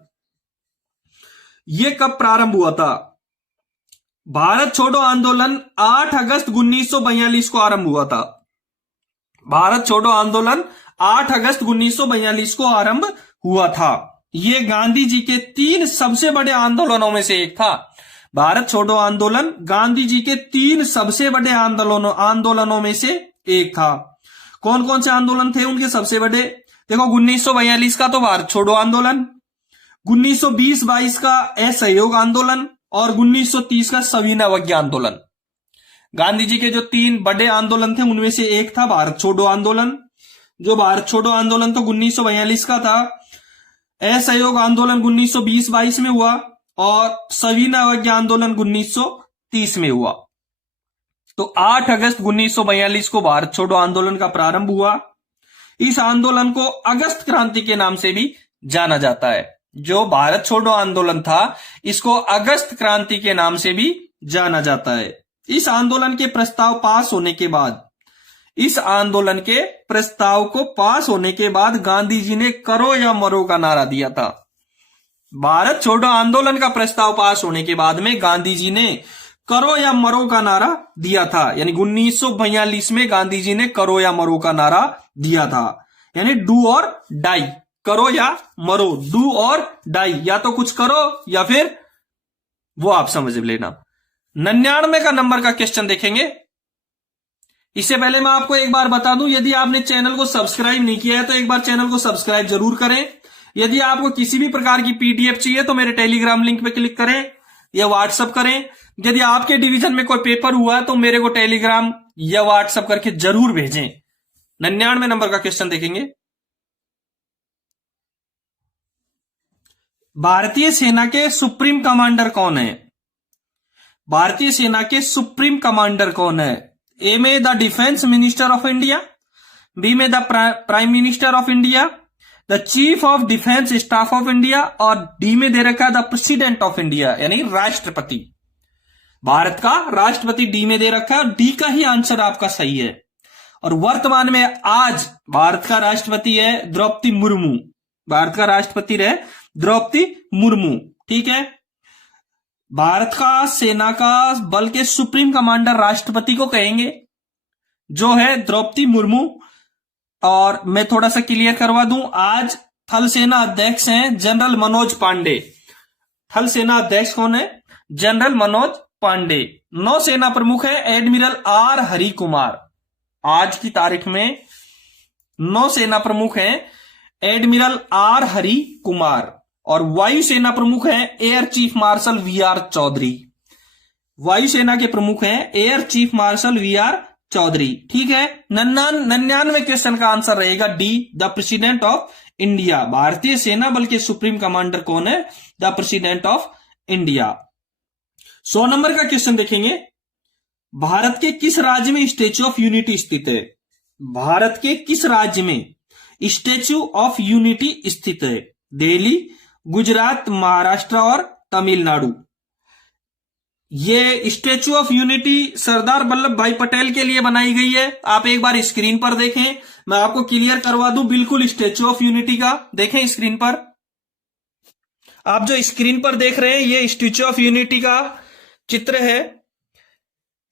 ये कब प्रारंभ हुआ था? भारत छोड़ो आंदोलन 8 अगस्त 1942 को आरंभ हुआ था। भारत छोड़ो आंदोलन 8 अगस्त 1942 को आरंभ हुआ था। ये गांधी जी के 3 सबसे बड़े आंदोलनों में से एक था। भारत छोड़ो आंदोलन गांधी जी के 3 सबसे बड़े आंदोलनों में से एक था। कौन कौन से आंदोलन थे उनके सबसे बड़े? देखो 1942 का तो भारत छोड़ो आंदोलन, 1920-22 का असहयोग आंदोलन और 1930 का सविनय अवज्ञा आंदोलन। गांधी जी के जो 3 बड़े आंदोलन थे उनमें से एक था भारत छोड़ो आंदोलन। जो भारत छोड़ो आंदोलन तो 1942 का था, असहयोग आंदोलन 1920-22 में हुआ और सविनय अवज्ञा आंदोलन 1930 में हुआ। तो 8 अगस्त 1942 को भारत छोड़ो आंदोलन का प्रारंभ हुआ। इस आंदोलन को अगस्त क्रांति के नाम से भी जाना जाता है। जो भारत छोड़ो आंदोलन था इसको अगस्त क्रांति के नाम से भी जाना जाता है। इस आंदोलन के प्रस्ताव पास होने के बाद, इस आंदोलन के प्रस्ताव को पास होने के बाद गांधी जी ने करो या मरो का नारा दिया था। भारत छोड़ो आंदोलन का प्रस्ताव पास होने के बाद में गांधी जी ने करो या मरो का नारा दिया था। यानी 1942 में गांधी जी ने करो या मरो का नारा दिया था। यानी डू और डाई, करो या मरो, डू और डाई, या तो कुछ करो या फिर वो आप समझ लेना। 99 का नंबर का क्वेश्चन देखेंगे। इससे पहले मैं आपको एक बार बता दूं, यदि आपने चैनल को सब्सक्राइब नहीं किया है तो एक बार चैनल को सब्सक्राइब जरूर करें। यदि आपको किसी भी प्रकार की पीडीएफ चाहिए तो मेरे टेलीग्राम लिंक पे क्लिक करें या व्हाट्सएप करें। यदि आपके डिवीजन में कोई पेपर हुआ है तो मेरे को टेलीग्राम या व्हाट्सएप करके जरूर भेजें। 99 नंबर का क्वेश्चन देखेंगे। भारतीय सेना के सुप्रीम कमांडर कौन है? भारतीय सेना के सुप्रीम कमांडर कौन है? ए में the defence minister of India, B में the prime minister of India, the chief of defence staff of India, और डी में दे रखा है द प्रेसिडेंट ऑफ इंडिया यानी राष्ट्रपति। भारत का राष्ट्रपति डी में दे रखा है और डी का ही आंसर आपका सही है। और वर्तमान में आज भारत का राष्ट्रपति है द्रौपदी मुर्मू। भारत का राष्ट्रपति रहे द्रौपदी मुर्मू। ठीक है, भारत का सेना का बल के सुप्रीम कमांडर राष्ट्रपति को कहेंगे, जो है द्रौपदी मुर्मू। और मैं थोड़ा सा क्लियर करवा दूं, आज थल सेना अध्यक्ष हैं जनरल मनोज पांडे। थल सेना अध्यक्ष कौन है? जनरल मनोज पांडे। नौसेना प्रमुख है एडमिरल आर हरि कुमार। आज की तारीख में नौसेना प्रमुख है एडमिरल आर हरि कुमार। और वायुसेना प्रमुख है air chief marshal V R Chaudhary. वायुसेना के प्रमुख हैं air chief marshal V R Chaudhary. ठीक है, 99 क्वेश्चन का आंसर रहेगा D, the president of India. भारतीय सेना बल के सुप्रीम कमांडर कौन है? The president of India. 100 number का क्वेश्चन देखेंगे। भारत के किस राज्य में स्टैच्यू ऑफ यूनिटी स्थित है? भारत के किस राज्य में स्टैच्यू ऑफ यूनिटी स्थित है? दिल्ली, गुजरात, महाराष्ट्र और तमिलनाडु। ये statue of unity Sardar Vallabh भाई पटेल के लिए बनाई गई है। आप एक बार स्क्रीन पर देखें, मैं आपको क्लियर करवा दूं बिल्कुल स्टैच्यू ऑफ यूनिटी का। देखें स्क्रीन पर, आप जो स्क्रीन पर देख रहे हैं ये स्टैच्यू ऑफ यूनिटी का चित्र है।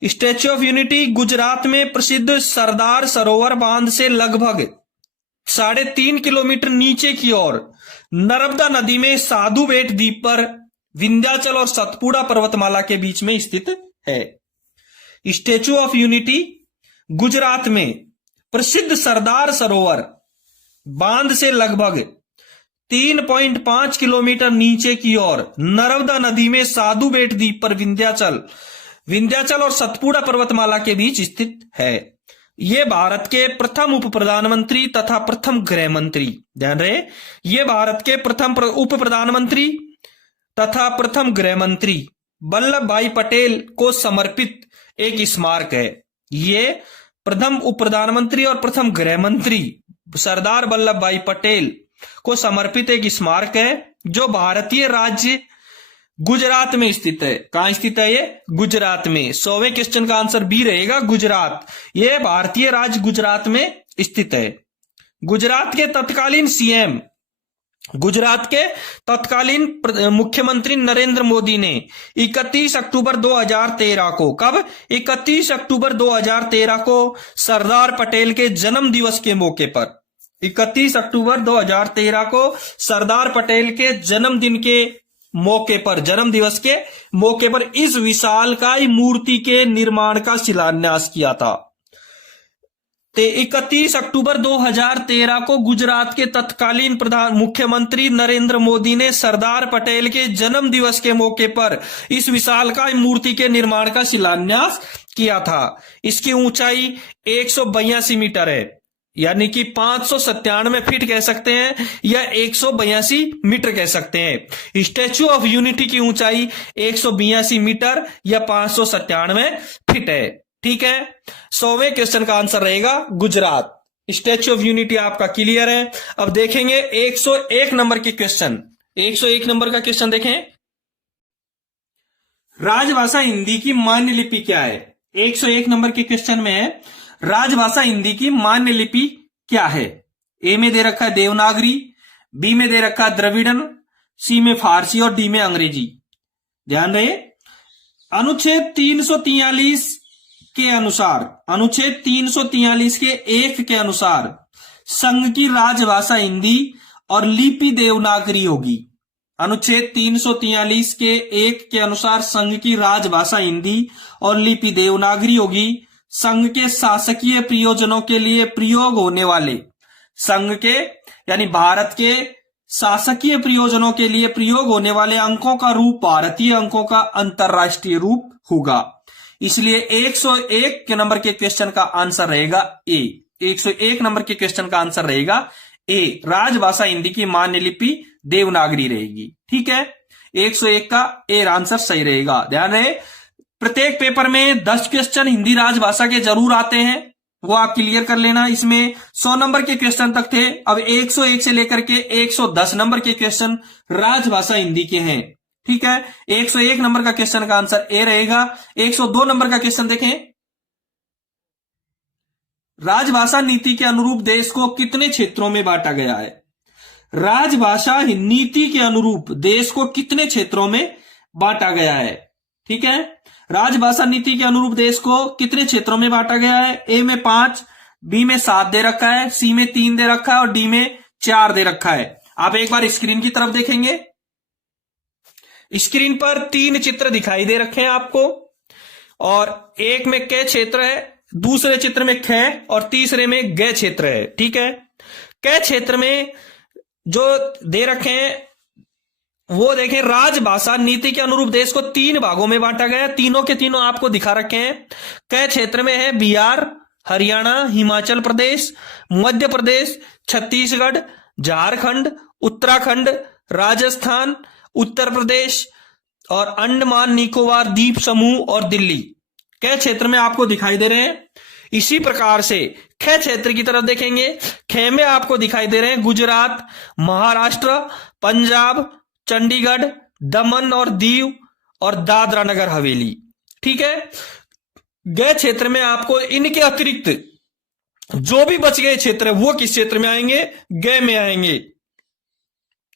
स्टैच्यू ऑफ यूनिटी गुजरात में प्रसिद्ध सरदार सरोवर बांध से लगभग 3.5 किलोमीटर नीचे की ओर नर्मदा नदी में साधु बेट द्वीप पर विंध्याचल और सतपुड़ा पर्वतमाला के बीच में स्थित है। स्टैच्यू ऑफ यूनिटी गुजरात में प्रसिद्ध सरदार सरोवर बांध से लगभग 3.5 किलोमीटर नीचे की ओर नर्मदा नदी में साधु बेट द्वीप पर विंध्याचल और सतपुड़ा पर्वतमाला के बीच स्थित है। ये भारत के प्रथम उप प्रधानमंत्री तथा प्रथम गृह मंत्री, ध्यान रहे, ये भारत के प्रथम उप प्रधानमंत्री तथा प्रथम गृह मंत्री वल्लभ भाई पटेल को समर्पित एक स्मारक है। ये प्रथम उप प्रधानमंत्री और प्रथम गृह मंत्री सरदार वल्लभ भाई पटेल को समर्पित एक स्मारक है जो भारतीय राज्य गुजरात में स्थित है। कहां स्थित है ये? गुजरात में। 100वें क्वेश्चन का आंसर बी रहेगा, गुजरात। ये भारतीय राज्य गुजरात में स्थित है। गुजरात के तत्कालीन सीएम, गुजरात के तत्कालीन मुख्यमंत्री नरेंद्र मोदी ने 31 अक्टूबर 2013 को, कब? 31 अक्टूबर 2013 को सरदार पटेल के जन्म दिवस के मौके पर, 31 अक्टूबर 2013 को सरदार पटेल के जन्मदिन के मौके पर, जन्म दिवस के मौके पर इस विशालकाय मूर्ति के निर्माण का शिलान्यास किया था। 31 अक्टूबर 2013 को गुजरात के तत्कालीन मुख्यमंत्री नरेंद्र मोदी ने सरदार पटेल के जन्म दिवस के मौके पर इस विशालकाय मूर्ति के निर्माण का शिलान्यास किया था। इसकी ऊंचाई 182 मीटर है, यानी कि 597 फीट कह सकते हैं या 182 मीटर कह सकते हैं। स्टैच्यू ऑफ यूनिटी की ऊंचाई 182 मीटर या 597 फीट है। ठीक है, 100वें क्वेश्चन का आंसर रहेगा गुजरात। स्टैच्यू ऑफ यूनिटी आपका क्लियर है। अब देखेंगे 101 नंबर के क्वेश्चन। 101 नंबर का क्वेश्चन देखें, राजभाषा हिंदी की मान्य लिपि क्या है? 101 नंबर के क्वेश्चन में है राजभाषा हिंदी की मान्य लिपि क्या है? ए में दे रखा है देवनागरी, बी में दे रखा है द्रविड़न, सी में फारसी और डी में अंग्रेजी। ध्यान रहे, अनुच्छेद 343 के अनुसार, अनुच्छेद 343 के 1 के अनुसार संघ की राजभाषा हिंदी और लिपि देवनागरी होगी। अनुच्छेद 343 के 1 के अनुसार संघ की राजभाषा हिंदी और लिपि देवनागरी होगी। संघ के शासकीय प्रयोजनों के लिए प्रयोग होने वाले, संघ के यानी भारत के शासकीय प्रयोजनों के लिए प्रयोग होने वाले अंकों का रूप भारतीय अंकों का अंतरराष्ट्रीय रूप होगा। इसलिए 101 के नंबर के क्वेश्चन का आंसर रहेगा ए। 101 नंबर के क्वेश्चन का आंसर रहेगा ए। राजभाषा हिंदी की मान्य लिपि देवनागरी रहेगी। ठीक है, 101 का ए आंसर सही रहेगा। ध्यान रहे, प्रत्येक पेपर में 10 क्वेश्चन हिंदी राजभाषा के जरूर आते हैं, वो आप क्लियर कर लेना। इसमें 100 नंबर के क्वेश्चन तक थे, अब 101 से लेकर के 110 नंबर के क्वेश्चन राजभाषा हिंदी के हैं। ठीक है, 101 नंबर का क्वेश्चन का आंसर ए रहेगा। 102 नंबर का क्वेश्चन देखें, राजभाषा नीति के अनुरूप देश को कितने क्षेत्रों में बांटा गया है? राजभाषा नीति के अनुरूप देश को कितने क्षेत्रों में बांटा गया है? ठीक है, राजभाषा नीति के अनुरूप देश को कितने क्षेत्रों में बांटा गया है? ए में 5, बी में 7 दे रखा है, सी में 3 दे रखा है और डी में 4 दे रखा है। आप एक बार स्क्रीन की तरफ देखेंगे, स्क्रीन पर 3 चित्र दिखाई दे रखे हैं आपको, और एक में क क्षेत्र है, दूसरे चित्र में ख और तीसरे में ग क्षेत्र है। ठीक है, क क्षेत्र में जो दे रखे हैं वो देखें, राजभाषा नीति के अनुरूप देश को 3 भागों में बांटा गया है। तीनों के तीनों आपको दिखा रखे हैं। क क्षेत्र में है बिहार, हरियाणा, हिमाचल प्रदेश, मध्य प्रदेश, छत्तीसगढ़, झारखंड, उत्तराखंड, राजस्थान, उत्तर प्रदेश और अंडमान निकोबार द्वीप समूह और दिल्ली क क्षेत्र में आपको दिखाई दे रहे हैं। इसी प्रकार से ख क्षेत्र की तरफ देखेंगे, ख में आपको दिखाई दे रहे हैं गुजरात, महाराष्ट्र, पंजाब, चंडीगढ़, दमन और दीव और दादरा नगर हवेली। ठीक है, ग क्षेत्र में आपको इनके अतिरिक्त जो भी बच गए क्षेत्र है वो किस क्षेत्र में आएंगे? ग में आएंगे।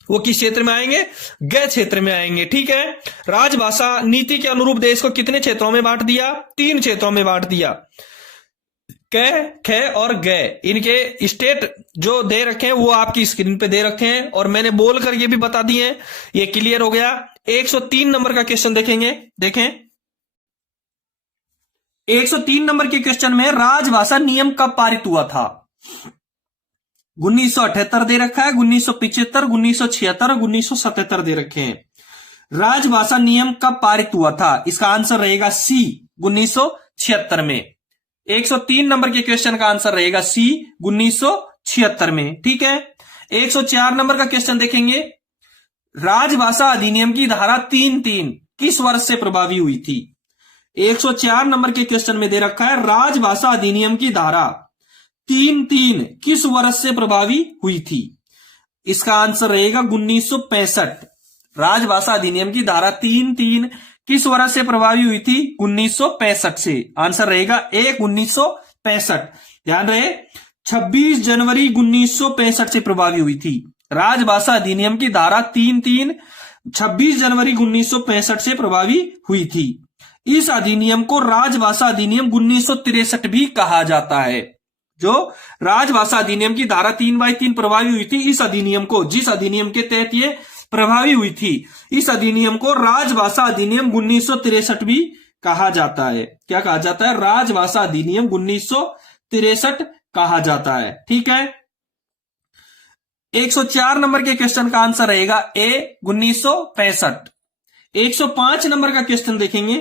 वो किस क्षेत्र में आएंगे? ग क्षेत्र में आएंगे। ठीक है, राजभाषा नीति के अनुरूप देश को कितने क्षेत्रों में बांट दिया? 3 क्षेत्रों में बांट दिया। क, ख और ग, इनके स्टेट जो दे रखे हैं वो आपकी स्क्रीन पे दे रखे हैं और मैंने बोल कर ये भी बता दिए हैं। ये क्लियर हो गया। 103 नंबर का क्वेश्चन देखेंगे, देखें 103 नंबर के क्वेश्चन में राजभाषा नियम कब पारित हुआ था? 1978 दे रखा है, 1975, 1976 और 1977 दे रखे हैं। राजभाषा नियम कब पारित हुआ था? इसका आंसर रहेगा सी, 1976 में। 103 नंबर के क्वेश्चन का आंसर रहेगा सी, 1976 में। ठीक है, 104 नंबर का क्वेश्चन देखेंगे, राजभाषा अधिनियम की धारा 3(3) किस वर्ष से प्रभावी हुई थी? 104 नंबर के क्वेश्चन में दे रखा है, राजभाषा अधिनियम की धारा 3(3) किस वर्ष से प्रभावी हुई थी? इसका आंसर रहेगा 1965। राजभाषा अधिनियम की धारा 3(3) किस वर्ष से प्रभावी हुई थी? 1965 से। आंसर रहेगा 1965। ध्यान रहे, 26 जनवरी 1965 से प्रभावी हुई थी। राजभाषा अधिनियम की धारा 3(3) 26 जनवरी 1965 से प्रभावी हुई थी। इस अधिनियम को राजभाषा अधिनियम 1963 भी कहा जाता है। जो राजभाषा अधिनियम की धारा 3/3 प्रभावी हुई थी, इस अधिनियम को, जिस अधिनियम के तहत ये प्रभावी हुई थी, इस अधिनियम को राजभाषा अधिनियम 1963 भी कहा जाता है। क्या कहा जाता है? राजभाषा अधिनियम 1963 कहा जाता है। ठीक है, 104 नंबर के क्वेश्चन का आंसर रहेगा ए, 1965। 105 नंबर का क्वेश्चन देखेंगे,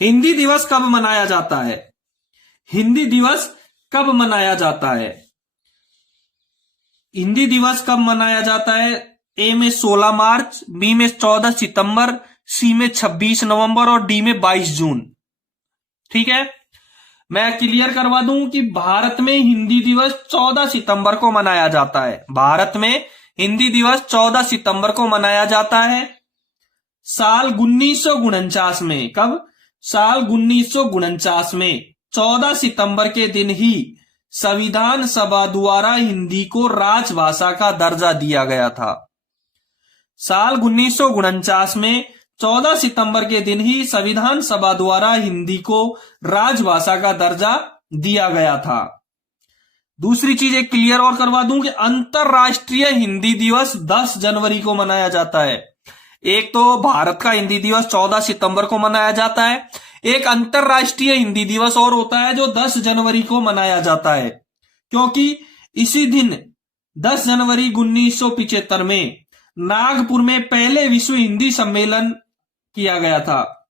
हिंदी दिवस कब मनाया जाता है? हिंदी दिवस कब मनाया जाता है? हिंदी दिवस कब मनाया जाता है? ए में 16 मार्च, बी में 14 सितंबर, सी में 26 नवंबर और डी में 22 जून। ठीक है, मैं क्लियर करवा दूं कि भारत में हिंदी दिवस 14 सितंबर को मनाया जाता है। भारत में हिंदी दिवस 14 सितंबर को मनाया जाता है। साल 1949 में, कब? साल 1949 में 14 सितंबर के दिन ही संविधान सभा द्वारा हिंदी को राजभाषा का दर्जा दिया गया था। साल 1949 में 14 सितंबर के दिन ही संविधान सभा द्वारा हिंदी को राजभाषा का दर्जा दिया गया था। दूसरी चीज एक क्लियर और करवा दूं कि अंतरराष्ट्रीय हिंदी दिवस 10 जनवरी को मनाया जाता है। एक तो भारत का हिंदी दिवस 14 सितंबर को मनाया जाता है, एक अंतरराष्ट्रीय हिंदी दिवस और होता है जो 10 जनवरी को मनाया जाता है, क्योंकि इसी दिन 10 जनवरी 1975 में नागपुर में पहले विश्व हिंदी सम्मेलन किया गया था।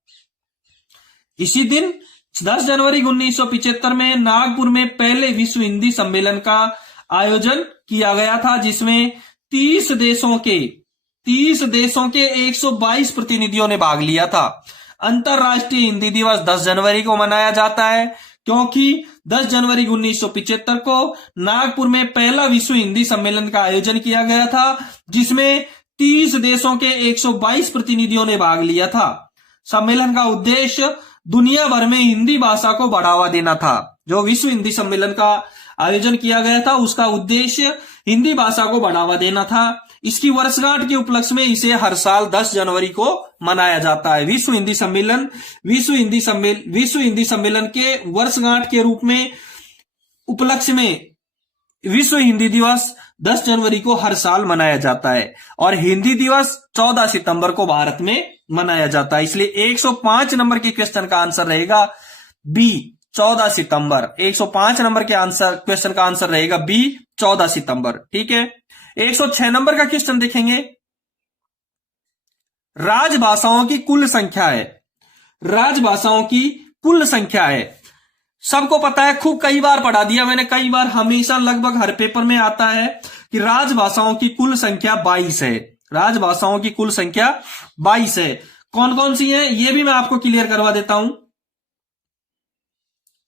इसी दिन 10 जनवरी 1975 में नागपुर में पहले विश्व हिंदी सम्मेलन का आयोजन किया गया था, जिसमें 30 देशों के 122 प्रतिनिधियों ने भाग लिया था। अंतरराष्ट्रीय हिंदी दिवस 10 जनवरी को मनाया जाता है क्योंकि 10 जनवरी 1975 को नागपुर में पहला विश्व हिंदी सम्मेलन का आयोजन किया गया था, जिसमें 30 देशों के 122 प्रतिनिधियों ने भाग लिया था। सम्मेलन का उद्देश्य दुनिया भर में हिंदी भाषा को बढ़ावा देना था। जो विश्व हिंदी सम्मेलन का आयोजन किया गया था उसका उद्देश्य हिंदी भाषा को बढ़ावा देना था। इसकी वर्षगांठ के उपलक्ष्य में इसे हर साल 10 जनवरी को मनाया जाता है। विश्व हिंदी सम्मेलन के वर्षगांठ के रूप में उपलक्ष्य में विश्व हिंदी दिवस 10 जनवरी को हर साल मनाया जाता है और हिंदी दिवस 14 सितंबर को भारत में मनाया जाता है। इसलिए 105 नंबर के क्वेश्चन का आंसर रहेगा बी 14 सितंबर। 105 नंबर के क्वेश्चन का आंसर रहेगा बी 14 सितंबर। ठीक है, 106 नंबर का क्वेश्चन देखेंगे। राजभाषाओं की कुल संख्या है। राजभाषाओं की कुल संख्या है, सबको पता है, खूब कई बार पढ़ा दिया मैंने, कई बार, हमेशा लगभग हर पेपर में आता है कि राजभाषाओं की कुल संख्या 22 है। राजभाषाओं की कुल संख्या 22 है। कौन कौन सी है ये भी मैं आपको क्लियर करवा देता हूं।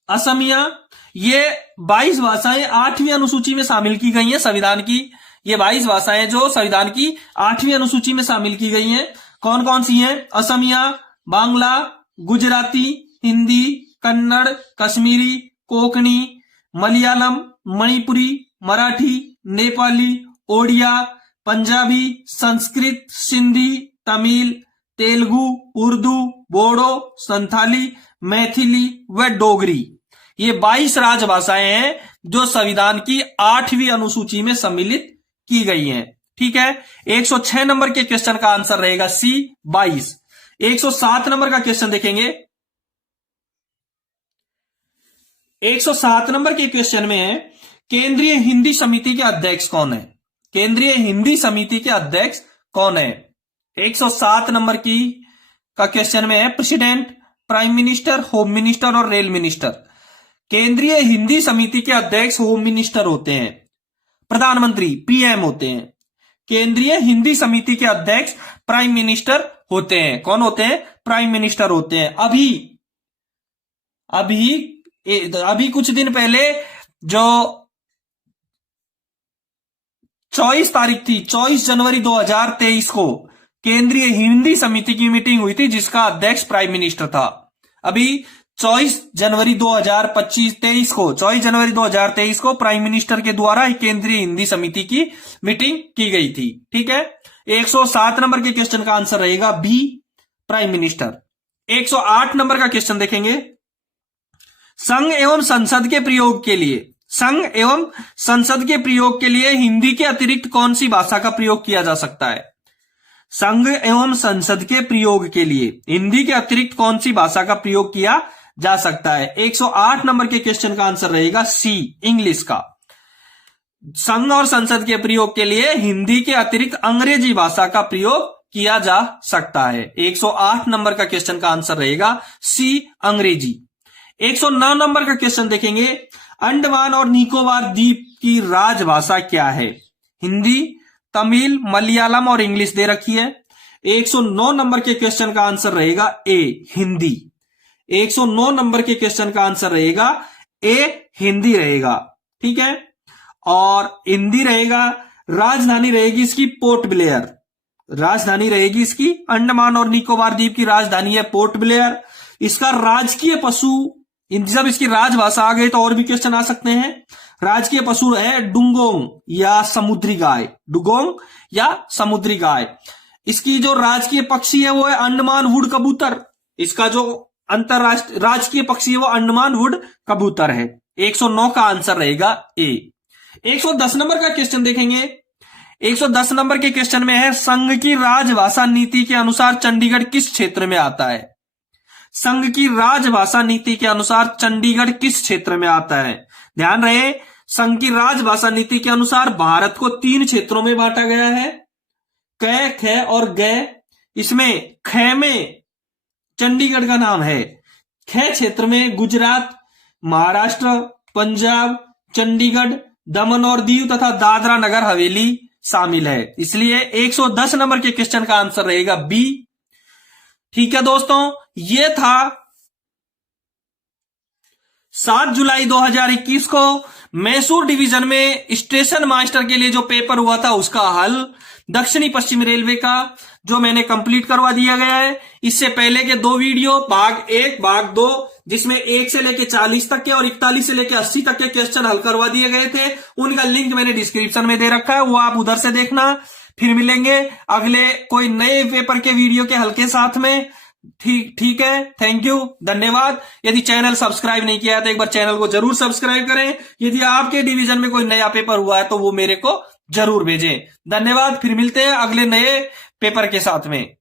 असमिया, ये 22 भाषाएं 8वीं अनुसूची में शामिल की गई हैं संविधान की। ये 22 भाषाएं जो संविधान की 8वीं अनुसूची में शामिल की गई हैं, कौन कौन सी हैं? असमिया, बांग्ला, गुजराती, हिंदी, कन्नड़, कश्मीरी, कोंकणी, मलयालम, मणिपुरी, मराठी, नेपाली, ओडिया, पंजाबी, संस्कृत, सिंधी, तमिल, तेलुगु, उर्दू, बोडो, संथाली, मैथिली व डोगरी। ये 22 राजभाषाएं हैं जो संविधान की 8वीं अनुसूची में सम्मिलित की गई हैं। ठीक है, 106 नंबर के क्वेश्चन का आंसर रहेगा सी 22। 107 नंबर का क्वेश्चन देखेंगे। 107 नंबर के क्वेश्चन में है, केंद्रीय हिंदी समिति के अध्यक्ष कौन है? केंद्रीय हिंदी समिति के अध्यक्ष कौन है? 107 नंबर की का क्वेश्चन में है, president, prime minister, home minister और रेल मिनिस्टर। केंद्रीय हिंदी समिति के अध्यक्ष होम मिनिस्टर होते हैं, प्रधानमंत्री पीएम होते हैं। केंद्रीय हिंदी समिति के अध्यक्ष प्राइम मिनिस्टर होते हैं। कौन होते हैं? प्राइम मिनिस्टर होते हैं। अभी कुछ दिन पहले जो 24 तारीख थी, 24 जनवरी 2023 को केंद्रीय हिंदी समिति की मीटिंग हुई थी जिसका अध्यक्ष प्राइम मिनिस्टर था। अभी 24 जनवरी 2023 को प्राइम मिनिस्टर के द्वारा केंद्रीय हिंदी समिति की मीटिंग की गई थी। ठीक है, 107 नंबर के क्वेश्चन का आंसर रहेगा बी, प्राइम मिनिस्टर। 108 नंबर का क्वेश्चन देखेंगे। संघ एवं संसद के प्रयोग के लिए हिंदी के अतिरिक्त कौन सी भाषा का प्रयोग किया जा सकता है? संघ एवं संसद के प्रयोग के लिए हिंदी के अतिरिक्त कौन सी भाषा का प्रयोग किया जा सकता है? 108 नंबर के क्वेश्चन का आंसर रहेगा सी, इंग्लिश का। संघ और संसद के प्रयोग के लिए हिंदी के अतिरिक्त अंग्रेजी भाषा का प्रयोग किया जा सकता है। 108 नंबर का क्वेश्चन का आंसर रहेगा सी, अंग्रेजी। 109 नंबर का क्वेश्चन देखेंगे। अंडमान और निकोबार द्वीप की राजभाषा क्या है? हिंदी, तमिल, मलयालम और इंग्लिश दे रखी है। 109 नंबर के क्वेश्चन का आंसर रहेगा ए, हिंदी। 109 नंबर के क्वेश्चन का आंसर रहेगा ए, हिंदी रहेगा। ठीक है, और हिंदी रहेगा। राजधानी रहेगी इसकी पोर्ट ब्लेयर। राजधानी रहेगी इसकी, अंडमान और निकोबार द्वीप की राजधानी है पोर्ट ब्लेयर। इसका राजकीय पशु, जब इसकी राजभाषा आ गई तो और भी क्वेश्चन आ सकते हैं। राजकीय पशु है डुगोंग या समुद्री गाय। डुगोंग या समुद्री गाय। इसकी जो राजकीय पक्षी है वो है अंडमान वुड कबूतर। इसका जो अंतरराष्ट्रीय राजकीय पक्षी है वो अंडमान वुड कबूतर है। 109 का आंसर रहेगा ए। 110 नंबर का क्वेश्चन देखेंगे। 110 नंबर के क्वेश्चन में है, संघ की राजभाषा नीति के अनुसार चंडीगढ़ किस क्षेत्र में आता है? संघ की राजभाषा नीति के अनुसार चंडीगढ़ किस क्षेत्र में आता है? ध्यान रहे, संघ की राजभाषा नीति के अनुसार भारत को 3 क्षेत्रों में बांटा गया है, क, ख और ग। इसमें ख में चंडीगढ़ का नाम है। ख क्षेत्र में गुजरात, महाराष्ट्र, पंजाब, चंडीगढ़, दमन और दीव तथा दादरा नगर हवेली शामिल है। इसलिए 110 नंबर के क्वेश्चन का आंसर रहेगा बी। ठीक है दोस्तों, यह था 7 जुलाई 2021 को मैसूर डिवीजन में स्टेशन मास्टर के लिए जो पेपर हुआ था उसका हल दक्षिणी पश्चिम रेलवे का जो मैंने कंप्लीट करवा दिया गया है। इससे पहले के 2 वीडियो भाग 1 भाग 2 जिसमें 1 से लेके 40 तक के और 41 से लेके 80 तक के क्वेश्चन हल करवा दिए गए थे, उनका लिंक मैंने डिस्क्रिप्शन में दे रखा है, वो आप उधर से देखना। फिर मिलेंगे अगले कोई नए पेपर के वीडियो के हल के साथ में। ठीक है, थैंक यू, धन्यवाद। यदि चैनल सब्सक्राइब नहीं किया है तो एक बार चैनल को जरूर सब्सक्राइब करें। यदि आपके डिवीजन में कोई नया पेपर हुआ है तो वो मेरे को जरूर भेजें। धन्यवाद, फिर मिलते हैं अगले नए पेपर के साथ में।